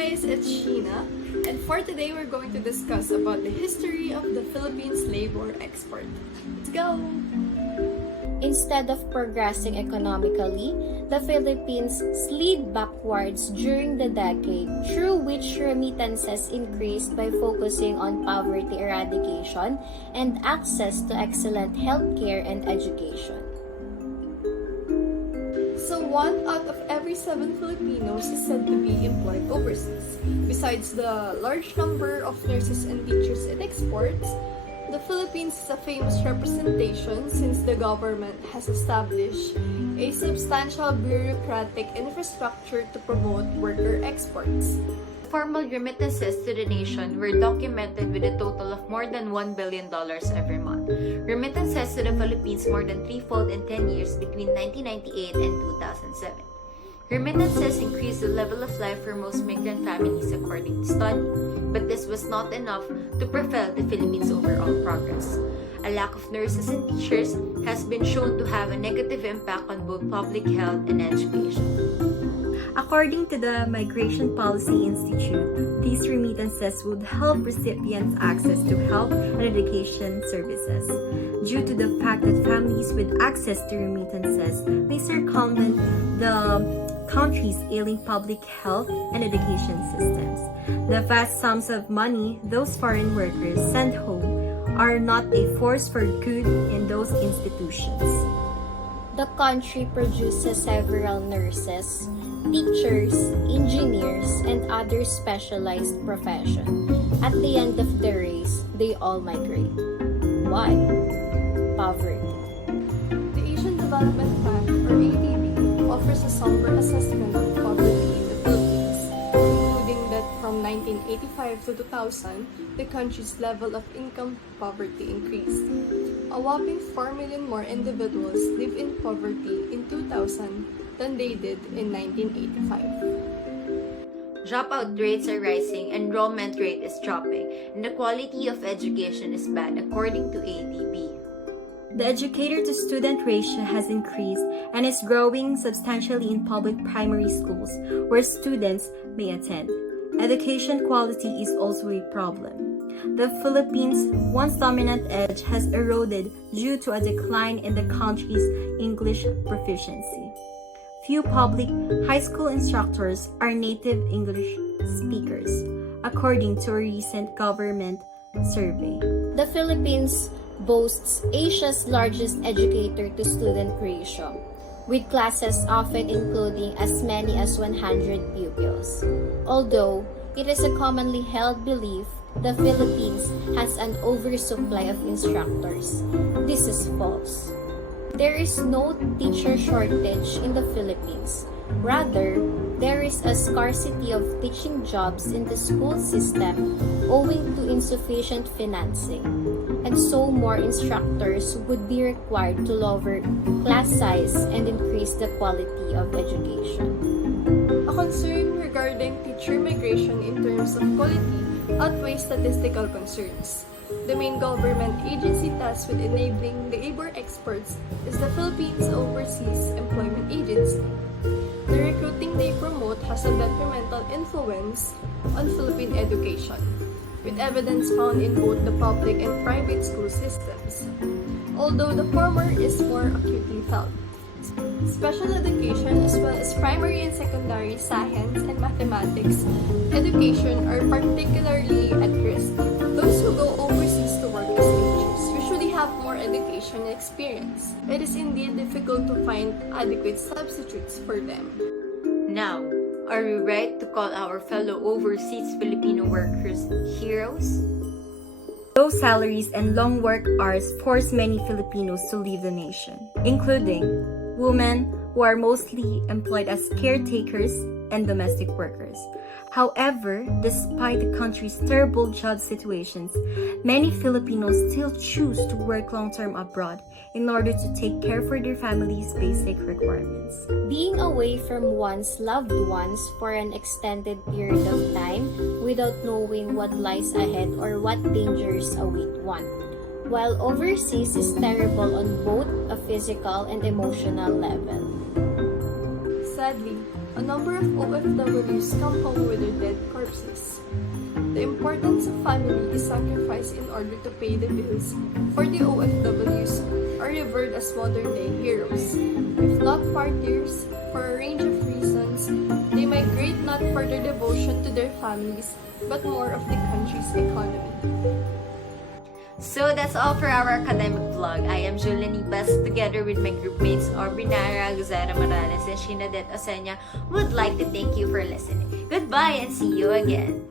guys, it's Sheena, and for today we're going to discuss about the history of the Philippines labor export. Let's go! Instead of progressing economically, the Philippines slid backwards during the decade through which remittances increased by focusing on poverty eradication and access to excellent healthcare and education. So 1 out of every 7 Filipinos is said to be employed overseas. Besides the large number of nurses and teachers it exports, the Philippines is a famous representation since the government has established a substantial bureaucratic infrastructure to promote worker exports. Formal remittances to the nation were documented with a total of more than $1 billion every month. Remittances to the Philippines more than threefold in 10 years between 1998 and 2007. Remittances increased the level of life for most migrant families according to study, but this was not enough to propel the Philippines' overall progress. A lack of nurses and teachers has been shown to have a negative impact on both public health and education. According to the Migration Policy Institute, these remittances would help recipients access to health and education services. Due to the fact that families with access to remittances may circumvent the country's ailing public health and education systems. The vast sums of money those foreign workers send home are not a force for good in those institutions. The country produces several nurses, teachers, engineers, and other specialized professions. At the end of the race, they all migrate. Why? Poverty. The Asian Development Bank, or ADB, offers a somber assessment of poverty in the Philippines, including that from 1985 to 2000, the country's level of income poverty increased. A whopping 4 million more individuals live in poverty in 2000 than they did in 1985. Dropout rates are rising, enrollment rate is dropping, and the quality of education is bad according to ADB. The educator-to-student ratio has increased and is growing substantially in public primary schools where students may attend. Education quality is also a problem. The Philippines' once dominant edge has eroded due to a decline in the country's English proficiency. Few public high school instructors are native English speakers, according to a recent government survey. The Philippines boasts Asia's largest educator-to-student ratio, with classes often including as many as 100 pupils. Although it is a commonly held belief the Philippines has an oversupply of instructors, this is false. There is no teacher shortage in the Philippines. Rather, there is a scarcity of teaching jobs in the school system owing to insufficient financing, and so more instructors would be required to lower class size and increase the quality of education. A concern regarding teacher migration in terms of quality outweighs statistical concerns. The main government agency tasked with enabling the labor exports is the Philippines Overseas Employment Agency. The recruiting they promote has a detrimental influence on Philippine education, with evidence found in both the public and private school systems, although the former is more acutely felt. Special education as well as primary and secondary science and mathematics education are particularly at risk. Those who go overseas to work as teachers usually have more education and experience. It is indeed difficult to find adequate substitutes for them. Now, are we right to call our fellow overseas Filipino workers heroes? Low salaries and long work hours force many Filipinos to leave the nation, including women who are mostly employed as caretakers and domestic workers. However, despite the country's terrible job situations, many Filipinos still choose to work long-term abroad in order to take care for their family's basic requirements. Being away from one's loved ones for an extended period of time without knowing what lies ahead or what dangers await one, while overseas is terrible on both a physical and emotional level. Sadly, a number of OFWs come home with their dead corpses. The importance of family is sacrificed in order to pay the bills, for the OFWs are revered as modern-day heroes. If not martyrs, for a range of reasons, they migrate not for their devotion to their families, but more of the country's economy. So that's all for our academic vlog. I am Julienne Nipas, together with my groupmates Aubrey, Narag, Zyra, and Sheena Oseña, would like to thank you for listening. Goodbye and see you again.